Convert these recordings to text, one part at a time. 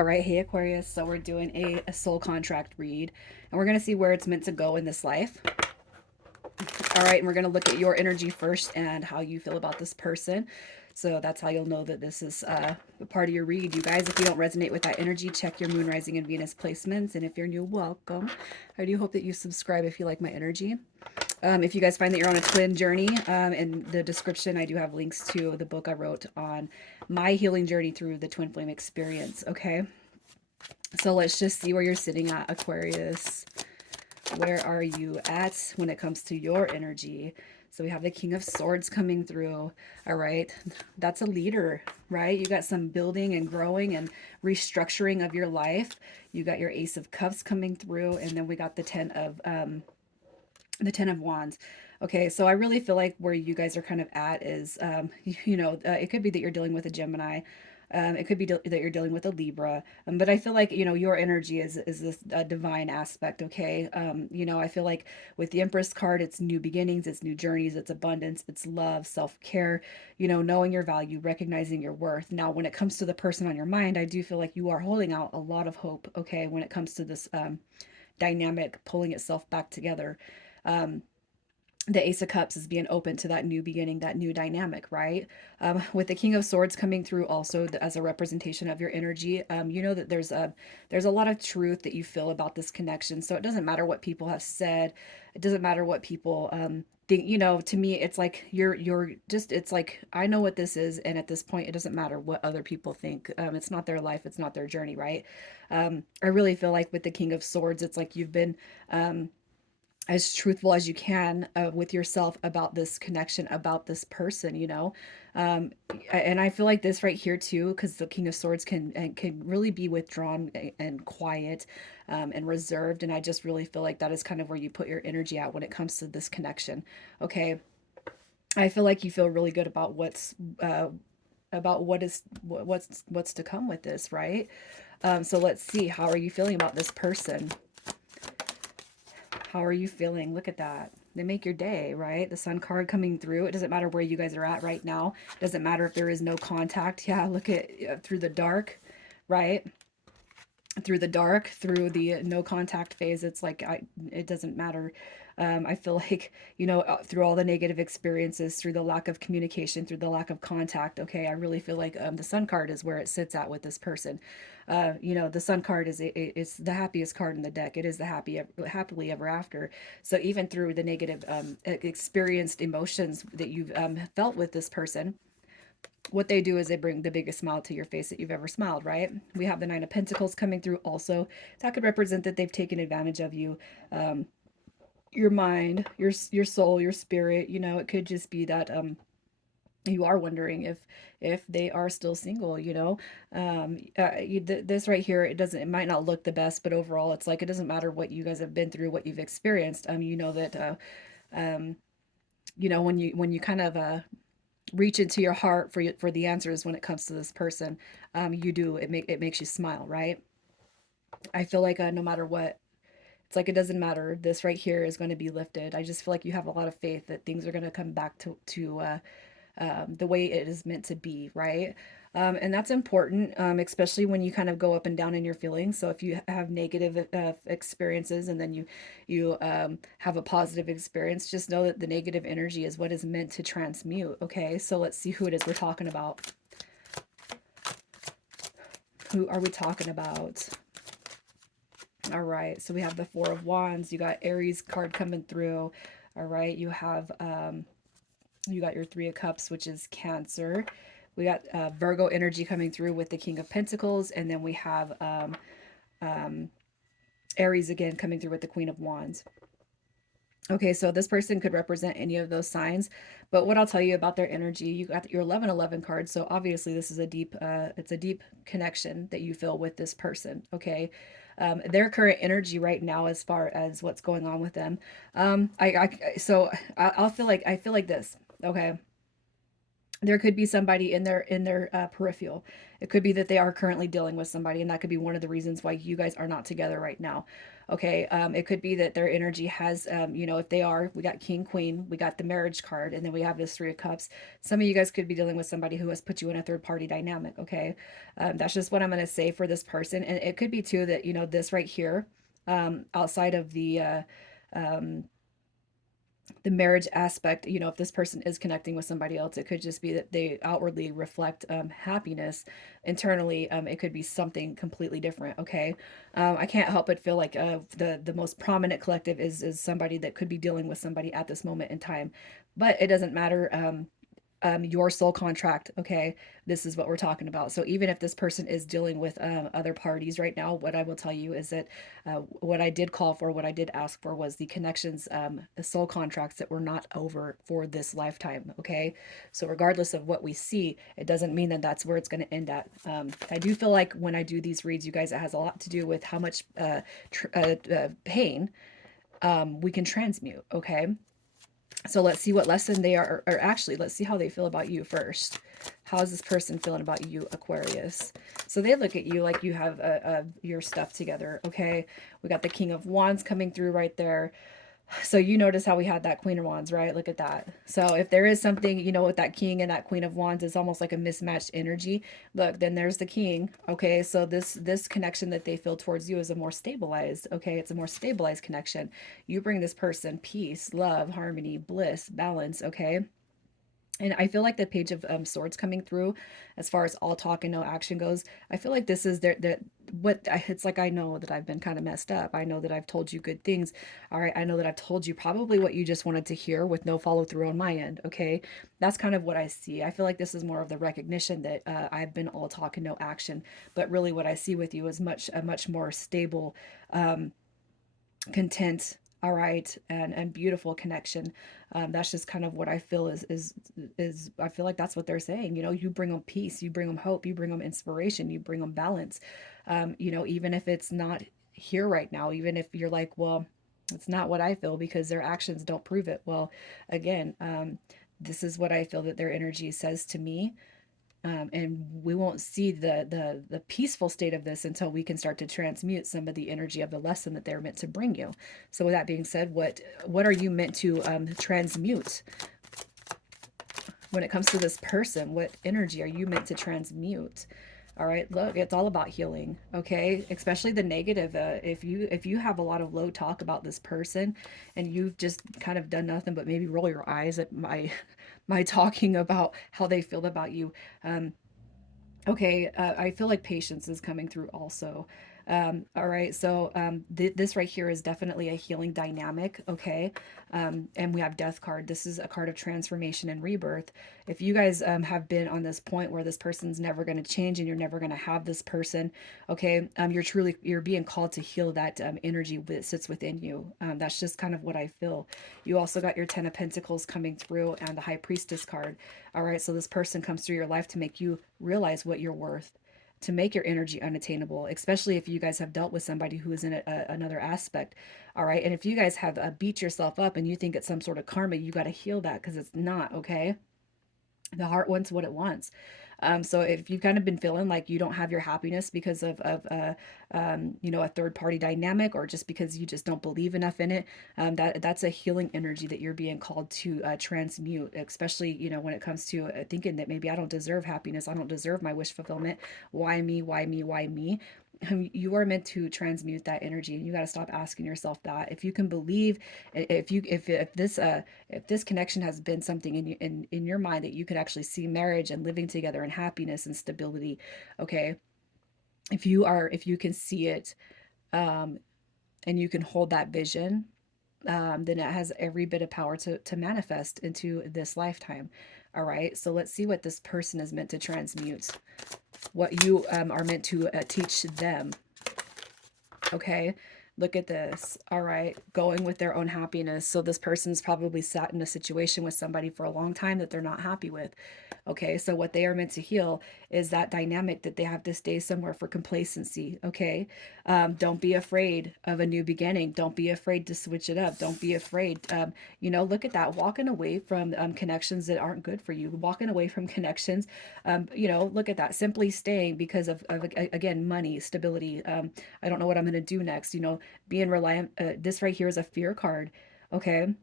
All right, hey Aquarius. So we're doing a soul contract read, and we're gonna see where it's meant to go in this life. All right, and we're gonna look at your energy first and how you feel about this person. So that's how you'll know that this is a part of your read. You guys, if you don't resonate with that energy, check your moon, rising, and Venus placements. And if you're new, welcome. I do hope that you subscribe if you like my energy. If you guys find that you're on a twin journey, in the description, I do have links to the book I wrote on my healing journey through the twin flame experience. Okay. So let's just see where you're sitting at, Aquarius. Where are you at when it comes to your energy? So we have the King of Swords coming through. All right. That's a leader, right? You got some building and growing and restructuring of your life. You got your Ace of Cups coming through. And then we got the Ten of Wands. Okay, so I really feel like where you guys are kind of at is, it could be that you're dealing with a Gemini. It could be that you're dealing with a Libra. But I feel like, your energy is this divine aspect, okay? I feel like with the Empress card, it's new beginnings, it's new journeys, it's abundance, it's love, self-care, knowing your value, recognizing your worth. Now, when it comes to the person on your mind, I do feel like you are holding out a lot of hope, okay, when it comes to this dynamic pulling itself back together. Um, the Ace of Cups is being open to that new beginning, that new dynamic, right? With the King of Swords coming through also as a representation of your energy, you know that there's a lot of truth that you feel about this connection. So it doesn't matter what people have said, it doesn't matter what people think. To me, it's like you're just it's like I know what this is, and at this point, it doesn't matter what other people think. It's not their life, it's not their journey, right? I really feel like with the King of Swords, it's like you've been as truthful as you can with yourself about this connection, about this person. um, and I feel like this right here too, because the King of Swords can really be withdrawn and quiet, and reserved, and I just really feel like that is kind of where you put your energy out when it comes to this connection. Okay, I feel like you feel really good about about what's to come with this, right? So let's see, how are you feeling about this person? How are you feeling? Look at that. They make your day, right? The Sun card coming through. It doesn't matter where you guys are at right now. It doesn't matter if there is no contact. Yeah, look at through the dark, right? Through the dark, through the no contact phase. It's like it doesn't matter. I feel like, through all the negative experiences, through the lack of communication, through the lack of contact. Okay, I really feel like the Sun card is where it sits at with this person. The Sun card is the happiest card in the deck. It is the happily ever after. So even through the negative experienced emotions that you've felt with this person, what they do is they bring the biggest smile to your face that you've ever smiled, right? We have the Nine of Pentacles coming through also. That could represent that they've taken advantage of you. Your mind, your soul, your spirit. It could just be that you are wondering if they are still single. This right here, it might not look the best, but overall it's like it doesn't matter what you guys have been through, what you've experienced. You know that um when you kind of reach into your heart for the answers when it comes to this person, it makes you smile, right? I feel like no matter what, it's like it doesn't matter. This right here is going to be lifted. I just feel like you have a lot of faith that things are going to come back to the way it is meant to be, right? And that's important, especially when you kind of go up and down in your feelings. So if you have negative experiences and then you have a positive experience, just know that the negative energy is what is meant to transmute. Okay, so let's see who it is we're talking about. Who are we talking about? All right, so we have the Four of Wands. You got Aries card coming through. All right, you got your Three of Cups, which is Cancer. We got Virgo energy coming through with the King of Pentacles, and then we have Aries again coming through with the Queen of Wands. Okay, so this person could represent any of those signs, but what I'll tell you about their energy, you got your 1111 card, so obviously this is it's a deep connection that you feel with this person, okay? Their current energy right now, as far as what's going on with them, I feel like this, okay? There could be somebody in their peripheral. It could be that they are currently dealing with somebody, and that could be one of the reasons why you guys are not together right now. Okay, it could be that their energy has, you know, if they are, we got King Queen, we got the marriage card, and then we have this Three of Cups. Some of you guys could be dealing with somebody who has put you in a third party dynamic. Okay, that's just what I'm going to say for this person, and it could be too that you know this right here, outside of the marriage aspect, you know, if this person is connecting with somebody else, it could just be that they outwardly reflect happiness. Internally, it could be something completely different. Okay, I can't help but feel like the most prominent collective is somebody that could be dealing with somebody at this moment in time, but it doesn't matter. Your soul contract. Okay, this is what we're talking about. So even if this person is dealing with other parties right now, what I will tell you is that what I did call for, what I did ask for, was the connections, the soul contracts that were not over for this lifetime. Okay, so regardless of what we see, it doesn't mean that that's where it's going to end at. I do feel like when I do these reads, you guys, it has a lot to do with how much pain we can transmute. Okay, so let's see what lesson they are, or actually, let's see how they feel about you first. How is this person feeling about you, Aquarius? So they look at you like you have your stuff together, okay? We got the King of Wands coming through right there. So you notice how we had that Queen of Wands, right? Look at that. So if there is something, you know, with that King and that Queen of Wands is almost like a mismatched energy. Look, then there's the King. Okay, so this connection that they feel towards you is a more stabilized. Okay, it's a more stabilized connection. You bring this person peace, love, harmony, bliss, balance. Okay, and I feel like the Page of Swords coming through, as far as all talk and no action goes, I feel like this is what it's like. I know that I've been kind of messed up. I know that I've told you good things. All right, I know that I've told you probably what you just wanted to hear with no follow through on my end. Okay, that's kind of what I see. I feel like this is more of the recognition that I've been all talk and no action, but really what I see with you is a much more stable, content, all right, and beautiful connection. That's just kind of what I feel is I feel like that's what they're saying. You know, you bring them peace, you bring them hope, you bring them inspiration, you bring them balance. You know, even if it's not here right now, even if you're like, well, it's not what I feel because their actions don't prove it. Well, again, this is what I feel that their energy says to me, and we won't see the peaceful state of this until we can start to transmute some of the energy of the lesson that they're meant to bring you. So with that being said, what are you meant to transmute when it comes to this person? What energy are you meant to transmute? All right, look, it's all about healing. Okay, especially the negative. If you have a lot of low talk about this person, and you've just kind of done nothing but maybe roll your eyes at my my talking about how they feel about you. um, Okay, I feel like patience is coming through also. All right, so this right here is definitely a healing dynamic. Okay, and we have Death card. This is a card of transformation and rebirth. If you guys have been on this point where this person's never going to change and you're never going to have this person, okay, you're being called to heal that energy that sits within you. That's just kind of what I feel. You also got your Ten of Pentacles coming through and the High Priestess card. All right, so this person comes through your life to make you realize what you're worth, to make your energy unattainable, especially if you guys have dealt with somebody who is in another aspect. All right, and if you guys have beat yourself up and you think it's some sort of karma, you got to heal that because it's not. Okay, the heart wants what it wants. So if you've kind of been feeling like you don't have your happiness because of you know, a third party dynamic, or just because you just don't believe enough in it, that's a healing energy that you're being called to transmute, especially, you know, when it comes to thinking that maybe I don't deserve happiness, I don't deserve my wish fulfillment. Why me? Why me? Why me? You are meant to transmute that energy, and you got to stop asking yourself that. If you can believe, if this connection has been something in your mind that you could actually see marriage and living together and happiness and stability, okay, if you can see it, um, and you can hold that vision, then it has every bit of power to manifest into this lifetime. All right, so let's see what this person is meant to transmute, what you are meant to teach them. Okay, look at this. All right, going with their own happiness. So this person's probably sat in a situation with somebody for a long time that they're not happy with. Okay, so what they are meant to heal is that dynamic that they have to stay somewhere for complacency. Okay, don't be afraid of a new beginning. Don't be afraid to switch it up. Don't be afraid. Look at that. Walking away from connections that aren't good for you. Walking away from connections. Look at that. Simply staying because of again, money, stability. I don't know what I'm going to do next. Being reliant. This right here is a fear card. Okay.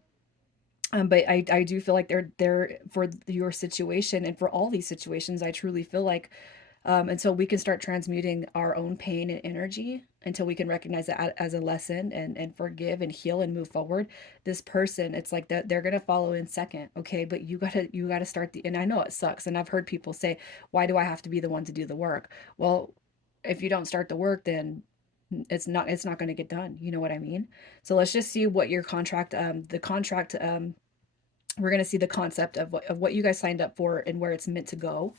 But I do feel like they're for your situation and for all these situations. I truly feel like until we can start transmuting our own pain and energy, until we can recognize it as a lesson and forgive and heal and move forward, this person, it's like that they're gonna follow in second. Okay, but you gotta start and I know it sucks, and I've heard people say, why do I have to be the one to do the work? Well, if you don't start the work, then it's not going to get done. You know what I mean? So let's just see what your contract the contract we're going to see the concept of what you guys signed up for and where it's meant to go.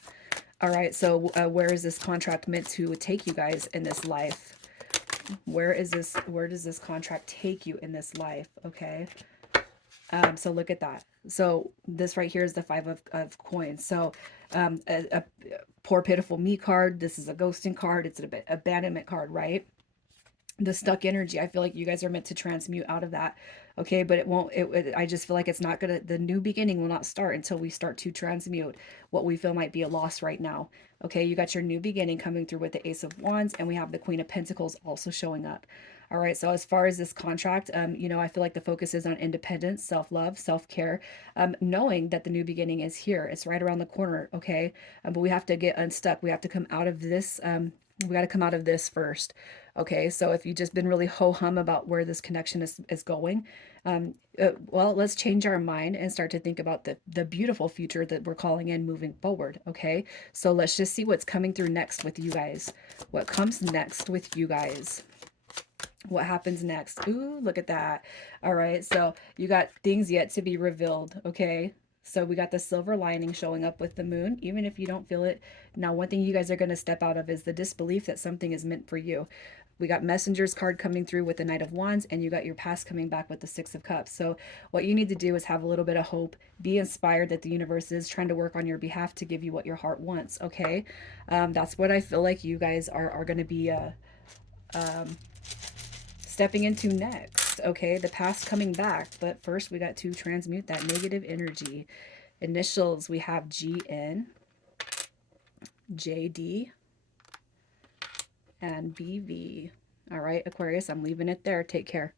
All right, so where is this contract meant to take you guys in this life? Where does this contract take you in this life? Okay. So look at that. So this right here is the five of coins. So a poor pitiful me card. This is a ghosting card. It's an abandonment card, right? The stuck energy. I feel like you guys are meant to transmute out of that. Okay, but it won't I just feel like it's not gonna the new beginning will not start until we start to transmute what we feel might be a loss right now. Okay, you got your new beginning coming through with the Ace of Wands, and we have the Queen of Pentacles also showing up. All right, so as far as this contract, I feel like the focus is on independence, self-love, self-care, knowing that the new beginning is here. It's right around the corner. Okay, but we have to get unstuck. We have to come out of this. We got to come out of this first. Okay, so if you've just been really ho-hum about where this connection is going, well, let's change our mind and start to think about the beautiful future that we're calling in moving forward. Okay, so let's just see what's coming through next with you guys. What comes next with you guys? What happens next? Ooh, look at that. All right, so you got things yet to be revealed. Okay, so we got the silver lining showing up with the moon, even if you don't feel it. Now, one thing you guys are going to step out of is the disbelief that something is meant for you. We got Messenger's card coming through with the Knight of Wands, and you got your past coming back with the Six of Cups. So what you need to do is have a little bit of hope, be inspired that the universe is trying to work on your behalf to give you what your heart wants. Okay, that's what I feel like you guys are going to be stepping into next. Okay, the past coming back, but first we got to transmute that negative energy. Initials, we have GN, JD, and BV. All right, Aquarius, I'm leaving it there. Take care.